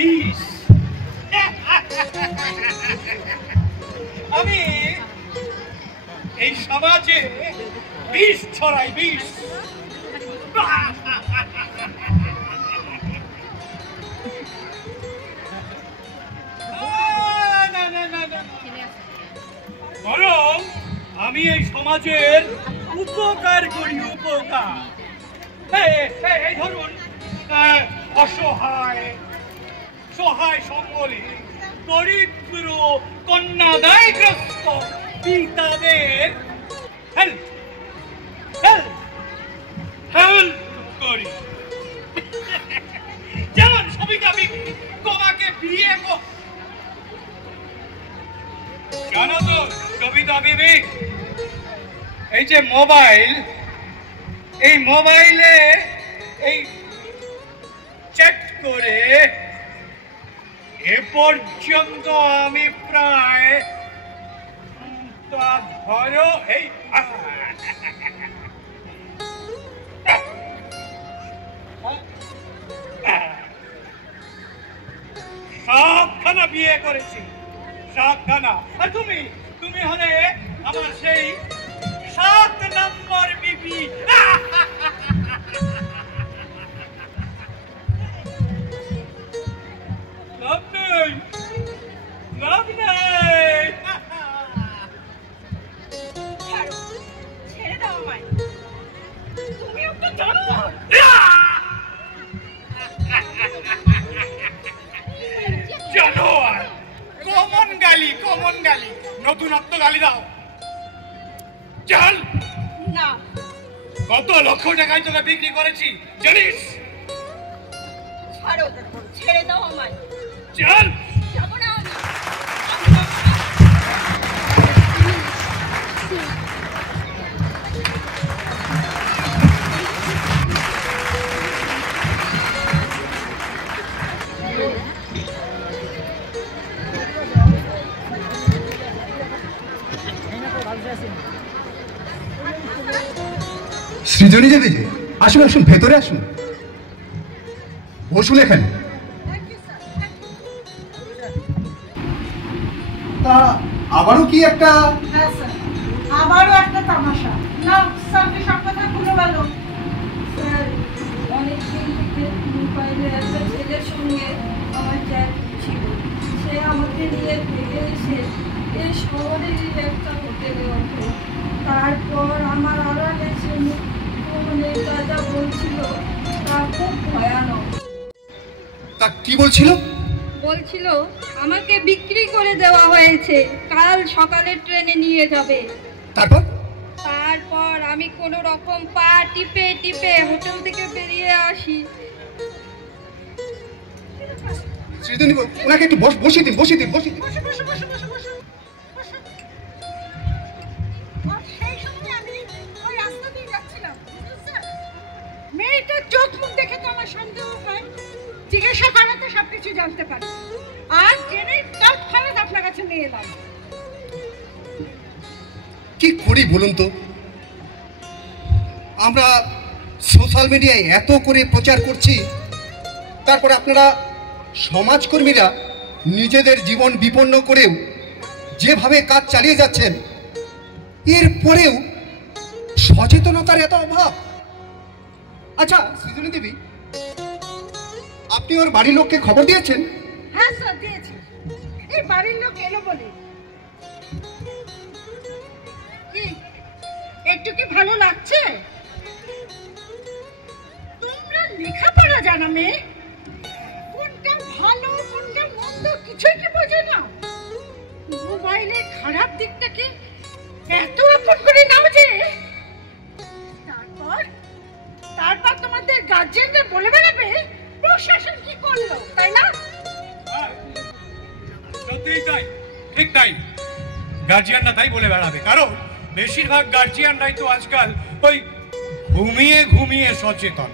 বিষ। আমি এই সমাজে বিষ ছড়াই, বিষ। বরং আমি এই সমাজের উপকার করি, উপকার। এই ধরুন, অসহায়, সহায় সম্বলে, দরিদ্র, কন্যাদায়গ্রস্ত পিতাদের হেল্প করি। যেমন সবিতা বিবি তোমাকে বিয়ে জানো তো সবিতা বিবি, এই যে মোবাইল, এই মোবাইলে এই চ্যাট করে এ পর্যন্ত আমি প্রায় ধরো এই সাতখানা বিয়ে করেছি, সাতখানা। আর তুমি হলে আমার সেই 7 নম্বর বিবি। লাভ নেই, লাভ নেই। ছেড়ে দাও আমায়, তুমি ওকে জানো। জানোয়ার, কমন গালি, কমন গালি, নতুনত্ব গালি দাও। চল না, কত লক্ষ টাকায় তোকে বিক্রি করেছি জানিস? ছাড়ো, ছেড়ে দাও আমায়। চল। যাবো না আমি। সৃজনী দেবী যে, আসুন আসুন, ভেতরে আসুন, বসুন এখানে। তা আবারও কি একটা? হ্যাঁ স্যার, আবারও একটা তামাশা। না স্যারকে সব কথা খুলে বল। স্যার, অনেকদিন থেকে মোবাইলে একটা ছেলের সঙ্গে আমার চ্যাট ছিল। সে আমাকে নিয়ে ভেগে এসে এই শহরেরই একটা হোটেলে ওঠে। তারপর আমার আড়ালে সে মুখে যা বলছিল তা খুব ভয়ানক। তা কি বলছিল? বলছিল আমাকে বিক্রি করে দেওয়া হয়েছে, কাল সকালে ট্রেনে নিয়ে যাবে। তারপর? তারপর আমি কোনো রকম পা টিপে টিপে হোটেল থেকে বেরিয়ে আসি। সৃজনী, ওনাকে একটু বসিয়ে দিন, বসিয়ে দিন, বসিয়ে দিন। সেই সময় আমি ওই রাস্তা দিয়ে যাচ্ছিলাম। মেয়েটার চোখ মুখ দেখে তো আমার সন্দেহ হয়। জিজ্ঞাসা করাতে সবকিছু জানতে পারি, আর জেনে তৎক্ষণাৎ আপনার কাছে নিয়ে এলাম। কি করি বলুন তো? আমরা সোশ্যাল মিডিয়ায় এত করে প্রচার করছি, তারপর আপনারা সমাজকর্মীরা নিজেদের জীবন বিপন্ন করেও যেভাবে কাজ চালিয়ে যাচ্ছেন, এরপরেও সচেতনতার এত অভাব। আচ্ছা সৃজনী দেবী, আপনি ওর বাড়ির লোককে খবর দিয়েছেন? হ্যাঁ স্যার, দিয়েছি। এই বাড়ির লোক এলো বলে। কি একটু কি ভালো লাগছে? তোমরা লেখাপড়া জানা মেয়ে, কোনটা ভালো কোনটা মন্দ কিছুই কি বোঝো না? মোবাইলের খারাপ দিকটাকে এত আপন করে নাও যে তারপর তোমাদের গার্জিয়ানদের বলে বেড়াবে প্রশাসন কি করলো, তাই না? সত্যিই তাই, ঠিক তাই। গার্জিয়ানরা তাই বলে বেড়াবে, কারণ বেশিরভাগ গার্জিয়ানরাই তো আজকাল ওই ঘুমিয়ে ঘুমিয়ে সচেতন।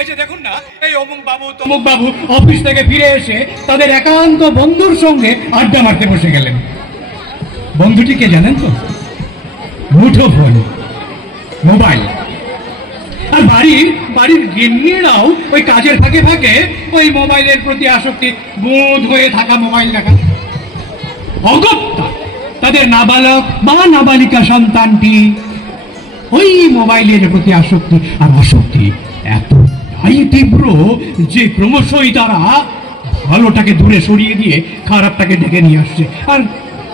এই যে দেখুন না, এই অমুক বাবু তমুক বাবু অফিস থেকে ফিরে এসে তাদের একান্ত বন্ধুর সঙ্গে আড্ডা মারতে বসে গেলেন। বন্ধুটি কে জানেন তো? মুঠোফোন, মোবাইল। আর বাড়ির গিন্নিরাও ওই কাজের ফাঁকে ফাঁকে ওই মোবাইলের প্রতি আসক্তি, বোধ হয়ে থাকা মোবাইল দেখা। অগত্যা তাদের নাবালক বা নাবালিকা সন্তানটি ওই মোবাইলের প্রতি আসক্তি, আর আসক্তি এতটাই তীব্র যে ক্রমশই তারা ভালোটাকে দূরে সরিয়ে দিয়ে খারাপটাকে ডেকে নিয়ে আসছে,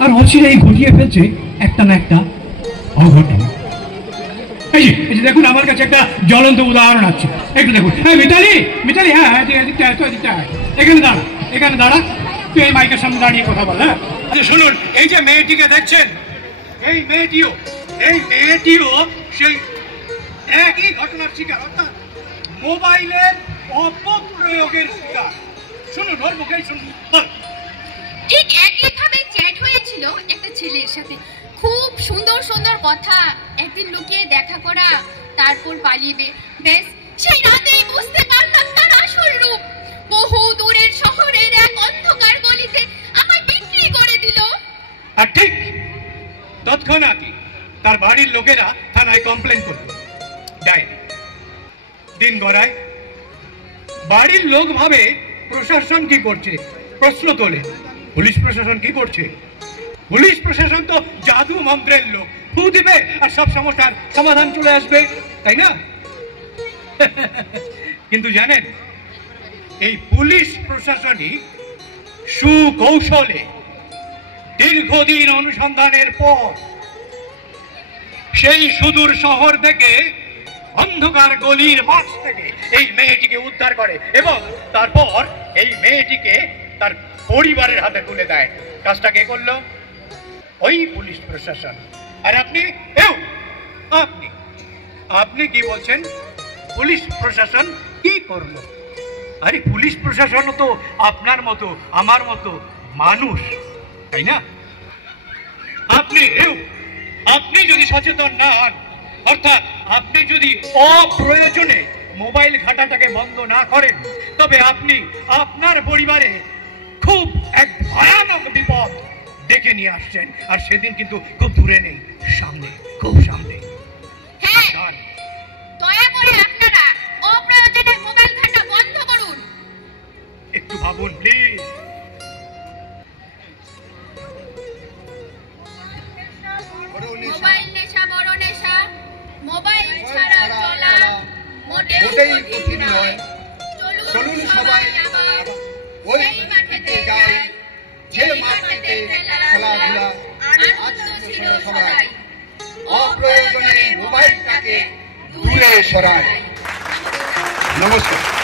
আর অচিরেই ঘটিয়ে ফেলছে একটা না একটা অঘটন। এই যে দেখুন, আমার কাছে একটা জ্বলন্ত উদাহরণ আছে, একটু দেখুন। হ্যাঁ মিতালি, হ্যাঁ এখানে দাঁড়া, তুই এই মাইকের সামনে দাঁড়িয়ে কথা বল। হ্যাঁ শুনুন, এই যে মেয়েটিকে দেখছেন, এই মেয়েটিও সেই একই ঘটনার শিকার, অর্থাৎ মোবাইলের অপপ্রয়োগের শিকার। শুনুন, ওর মুখেই শুনুন। ঠিক একইভাবে চ্যাট হয়েছিল একটা ছেলের সাথে, খুব সুন্দর সুন্দর কথা, একদিন লুকিয়ে দেখা করা, তারপর পালিয়ে। বেশ সেই রাতেই বুঝতে পারলাম তার আসল রূপ। বহু দূরের শহরের এক অন্ধকার গলিতে আমায় বিক্রি করে দিল। আর ঠিক তৎক্ষণাৎই তার বাড়ির লোকেরা থানায় কমপ্লেন করল, ডায়েরি। দিন গড়ায়, বাড়ির লোক ভাবে প্রশাসন কি করছে, প্রশ্ন তোলে পুলিশ প্রশাসন কি করছে। পুলিশ প্রশাসন তো জাদু মন্ত্রের লোক, ফু দিবে আর সব সমস্যার সমাধান চলে আসবে, তাই না? কিন্তু জানেন, এই পুলিশ প্রশাসনই সুকৌশলে দীর্ঘদিন অনুসন্ধানের পর সেই সুদূর শহর থেকে, অন্ধকার গলির মাঝ থেকে এই মেয়েটিকে উদ্ধার করে এবং তারপর এই মেয়েটিকে তার পরিবারের হাতে তুলে দেয়। কাজটা কে করলো? ওই পুলিশ প্রশাসন। আর আপনি কি বলছেন পুলিশ প্রশাসন কি করলো? আরে পুলিশ প্রশাসন তো আপনার মতো আমার মতো মানুষ, তাই না? আপনি যদি সচেতন না হন, অর্থাৎ আপনি যদি অপ্রয়োজনে মোবাইল ঘাটাটাকে বন্ধ না করেন, তবে আপনি আপনার পরিবারে খুব এক ভয়ানক বিপদ ডেকে নিয়ে আসছেন। আর সেদিন কিন্তু খুব দূরে নেই, সামনে, খুব সামনে। হ্যাঁ, দয়া করে আপনারা অপ্রয়োজনে মোবাইল ঘাটা বন্ধ করুন। একটু ভাবুন প্লিজ। মোবাইল নেশা বড় নেশা, মোবাইল ছাড়া চলা মোটেই কঠিন নয়। চলুন সবাই আবার ওই মাঠেতে যাই, যে মাঠেতে খেলাধুলা আনন্দ ছিল সবাই। অপ্রয়োজনে মোবাইলটাকে দূরে সরাই। নমস্কার।